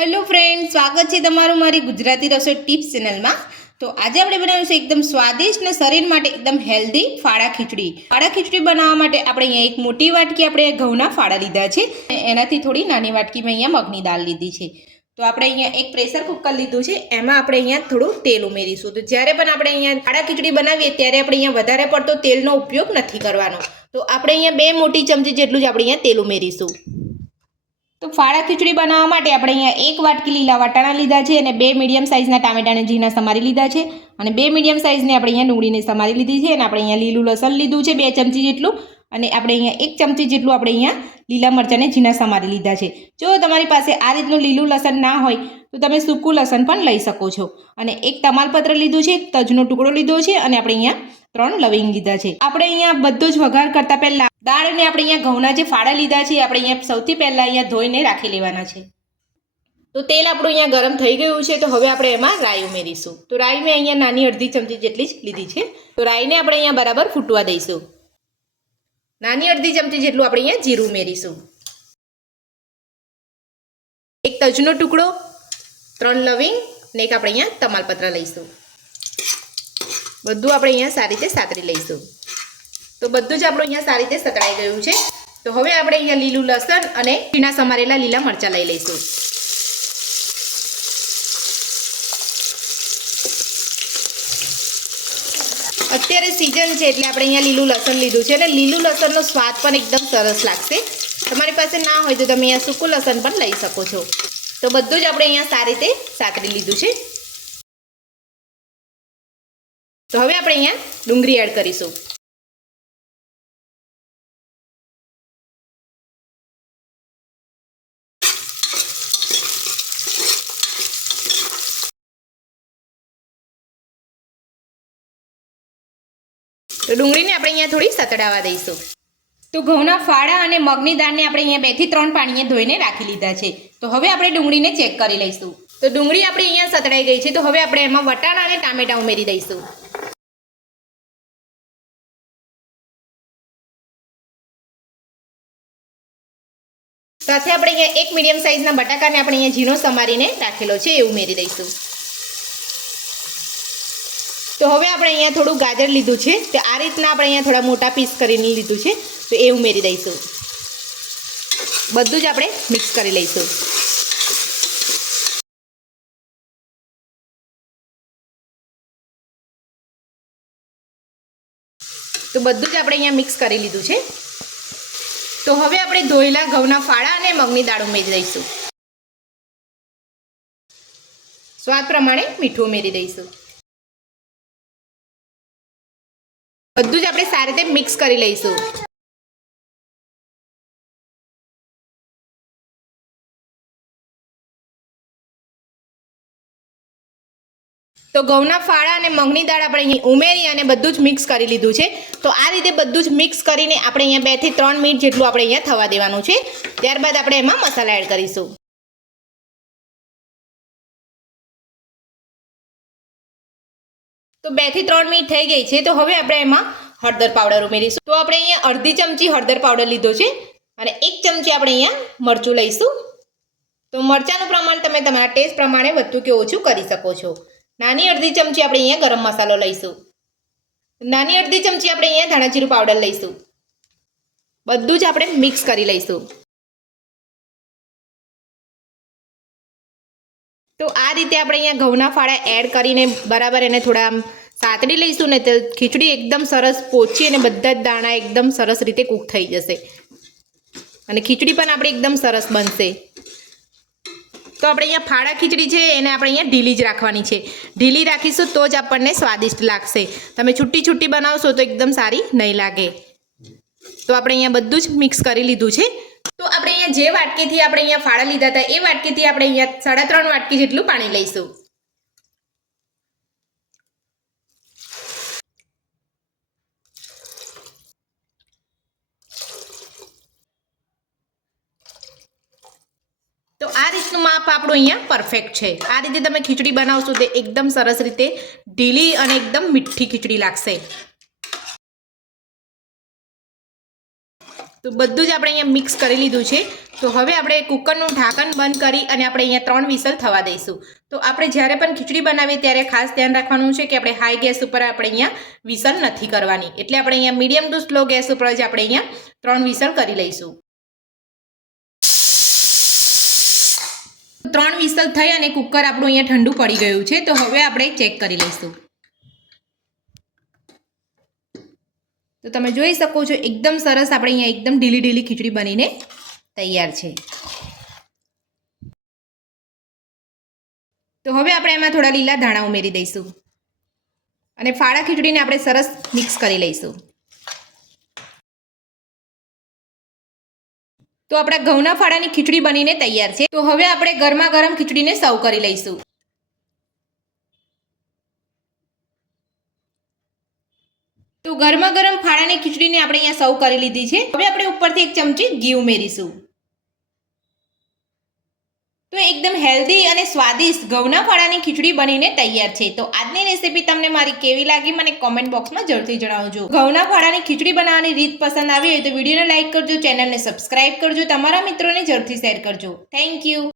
Hello friend, સ્વાગત છે તમારું મારી ગુજરાતી રસોઈ ટિપ્સ ચેનલમાં। તો આજે આપણે બનાવીશું એકદમ સ્વાદિષ્ટ અને શરીર માટે એકદમ હેલ્ધી ફાડા ખીચડી। ફાડા ખીચડી બનાવવા માટે આપણે અહીંયા એક મોટી વાટકી આપણે ઘઉંના ફાડા લીધા છે, એનાથી થોડી નાની વાટકીમાં અહીંયા મગની દાળ લીધી છે। તો આપણે અહીંયા એક પ્રેશર કુકર લીધું છે, એમાં આપણે અહીંયા થોડું તેલ ઉમેરીશું। તો જ્યારે પણ આપણે અહીંયા ફાડા ખીચડી બનાવીએ ત્યારે આપણે અહીંયા વધારે પડતો તેલનો ઉપયોગ નથી કરવાનો। તો આપણે અહીંયા 2 મોટી ચમચી જેટલું જ આપણે અહીંયા તેલ ઉમેરીશું। તો ફાડા ખીચડી બનાવવા માટે આપણે અહીંયા એક વાટકી લીલા વટાણા લીધા છે અને 2 મીડિયમ સાઇઝના ટામેટાને ઝીણા સમારી લીધા છે અને 2 મીડિયમ સાઇઝની આપણે અહીંયા ડુંગળીને સમારી લીધી છે અને આપણે અહીંયા લીલું લસણ લીધું છે 2 ચમચી જેટલું અને આપણે અહીંયા 1 ચમચી જેટલું આપણે અહીંયા લીલા મરચાંને ઝીણા સમારી લીધા છે। જો તમારી પાસે આ રીતનું લીલું લસણ ના હોય તો તમે સૂકું લસણ પણ લઈ શકો છો અને એક તમાલપત્ર લીધું છે, તજનો ટુકડો લીધો છે અને આપણે અહીંયા 3 લવિંગ લીધા છે। આપણે અહીંયા બધો જ વઘાર કરતા પહેલા દાળને આપણે અહીંયા ઘઉંના જે ફાડા લીધા છે આપણે અહીંયા સૌથી પહેલા અહીંયા ધોઈને રાખી લેવાના છે। તો તેલ આપણું અહીંયા ગરમ થઈ ગયું છે, તો હવે આપણે એમાં રાઈ ઉમેરીશું। તો રાઈ મેં અહીંયા નાની અડધી ચમચી જેટલી જ લીધી છે। તો રાઈને આપણે અહીંયા બરાબર ફૂટવા દઈશું। નાની અડધી ચમચી જેટલું આપણે અહીંયા જીરું ઉમેરીશું, એક તજનો ટુકડો, 3 લવિંગ અને એક આપણે અહીંયા તમાલપત્ર લઈશું। બધું આપણે અહીંયા સારી રીતે સાતરી લઈશું। તો બધું જ આપણું અહીંયા સારી રીતે સતળાઈ ગયું છે। તો હવે આપણે અહીંયા લીલું લસણ અને ઝીણા સમારેલા લીલા મરચાં લઈ લઈશું। અત્યારે સીઝન છે એટલે આપણે અહીંયા લીલું લસણ લીધું છે અને લીલું લસણનો સ્વાદ પણ એકદમ સરસ લાગશે। તમારી પાસે ના હોય તો તમે અહીંયા સૂકું લસણ પણ લઈ શકો છો। તો બધું જ આપણે અહીંયા સારી રીતે સાતરી લીધું છે। તો હવે આપણે અહીંયા ડુંગળી એડ કરીશું। તો ડુંગળીને આપણે અહીંયા થોડી સતડાવા દઈશું। તો ઘઉંના ફાડા અને મગની દાળને આપણે અહીંયા 2 થી 3 પાણીએ ધોઈને રાખી લીધા છે। તો હવે આપણે ડુંગળીને ચેક કરી લઈશું। તો ડુંગળી આપણી અહીંયા સતડાઈ ગઈ છે, તો હવે આપણે એમાં વટાણા અને ટામેટાં ઉમેરી દઈશું। સાથે આપણે અહીંયા એક મીડિયમ સાઇઝના બટાકાને આપણે અહીંયા ઝીણો સમારીને રાખેલો છે એ ઉમેરી દઈશું। તો હવે આપણે અહીંયા થોડું ગાજર લીધું છે, તો આ રીતના આપણે અહીંયા થોડા મોટા પીસ કરીને લીધું છે, તો એ ઉમેરી દઈશું। બધું જ આપણે મિક્સ કરી લઈશું। તો બધું જ આપણે અહીંયા મિક્સ કરી લીધું છે। તો હવે આપણે ધોયેલા ઘઉંના ફાડા અને મગની દાળ ઉમેરી દઈશું। સ્વાદ પ્રમાણે મીઠું ઉમેરી દઈશું। બધું જ આપણે સારી રીતે મિક્સ કરી લઈશું। તો ઘઉંના ફાડા અને મગની દાળ આપણે અહીં ઉમેરી અને બધું જ મિક્સ કરી લીધું છે। તો આ રીતે બધું જ મિક્સ કરીને આપણે અહીંયા 2 થી 3 મિનિટ જેટલું આપણે અહીંયા થવા દેવાનું છે। ત્યારબાદ આપણે એમાં મસાલા એડ કરીશું। તો 2 થી 3 મિનિટ થઈ ગઈ છે, તો હવે આપણે એમાં હળદર પાવડર ઉમેરીશું। તો આપણે અહીંયા અડધી ચમચી હળદર પાવડર લીધો છે અને 1 ચમચી આપણે અહીંયા મરચું લઈશું। તો મરચાંનું પ્રમાણ તમે તમારા ટેસ્ટ પ્રમાણે વધુ કે ઓછું કરી શકો છો। નાની અડધી ચમચી આપણે અહીંયા ગરમ મસાલો લઈશું। નાની અડધી ચમચી આપણે અહીંયા ધાણા જીરું પાવડર લઈશું। બધું જ આપણે મિક્સ કરી લઈશું। તો આ રીતે આપણે અહીંયા ઘઉંના ફાડા એડ કરીને બરાબર એને થોડા સાતડી લઈશું ને તો ખીચડી એકદમ સરસ પોચી અને બધા જ દાણા એકદમ સરસ રીતે કૂક થઈ જશે અને ખીચડી પણ આપણી એકદમ સરસ બનશે। તો આપણે અહીંયા ફાડા ખીચડી છે એને આપણે અહીંયા ઢીલી જ રાખવાની છે। ઢીલી રાખીશું તો જ આપણને સ્વાદિષ્ટ લાગશે। તમે છૂટી છૂટી બનાવશો તો એકદમ સારી નહીં લાગે। તો આપણે અહીંયા બધું જ મિક્સ કરી લીધું છે। તો આપણે અહીંયા જે વાટકીથી આપણે અહીંયા ફાડા લીધા હતા એ વાટકીથી આપણે અહીંયા 3.5 વાટકી જેટલું પાણી લઈશું। તો આ રીતનું માપ આપણું અહીંયા પરફેક્ટ છે। આ રીતે તમે ખીચડી બનાવશો તો એકદમ સરસ રીતે ઢીલી અને એકદમ મીઠી ખીચડી લાગશે। તો બધું જ આપણે અહીંયા મિક્સ કરી લીધું છે. તો હવે આપણે કુકરનું ઢાંકણ બંધ કરી અને આપણે અહીંયા 3 વિસલ થવા દઈશું. તો આપણે જ્યારે પણ ખીચડી બનાવીએ ત્યારે ખાસ ધ્યાન રાખવાનું છે કે આપણે હાઈ ગેસ ઉપર આપણે અહીંયા વિસલ નથી કરવાની. એટલે આપણે અહીંયા મીડિયમ ટુ સ્લો ગેસ ઉપર જ આપણે અહીંયા 3 વિસલ કરી લઈશું. 3 વિસલ થઈ અને કુકર આપણું અહીંયા ઠંડુ પડી ગયું છે. તો હવે આપણે ચેક કરી લઈશું. તો તમે જોઈ શકો છો એકદમ સરસ આપણે અહીંયા એકદમ ઢીલી ઢીલી ખીચડી બનીને તૈયાર છે. તો હવે આપણે એમાં થોડા લીલા ધાણા ઉમેરી દઈશું અને ફાડા ખીચડીને આપણે સરસ મિક્સ કરી લઈશું. તો આપણા ઘઉંના ફાડાની ખીચડી બનીને તૈયાર છે. તો હવે આપણે ગરમા ગરમ ખીચડીને સર્વ કરી લઈશું. તો ગરમા ગરમ ફાડાની ખીચડીને આપણે અહીંયા સર્વ કરી લીધી છે. હવે આપણે ઉપરથી 1 ચમચી ઘી ઉમેરીશું. તો એકદમ હેલ્ધી અને સ્વાદિષ્ટ ઘઉંના ફાડાની ખીચડી બનીને તૈયાર છે. તો આજની રેસીપી તમને મારી કેવી લાગી મને કોમેન્ટ બોક્સમાં જરૂરથી જણાવજો. ઘઉંના ફાડાની ખીચડી બનાવવાની રીત પસંદ આવી હોય તો વિડીયોને લાઇક કરજો, ચેનલને સબસ્ક્રાઇબ કરજો, તમારા મિત્રોને જરૂરથી શેર કરજો. Thank you.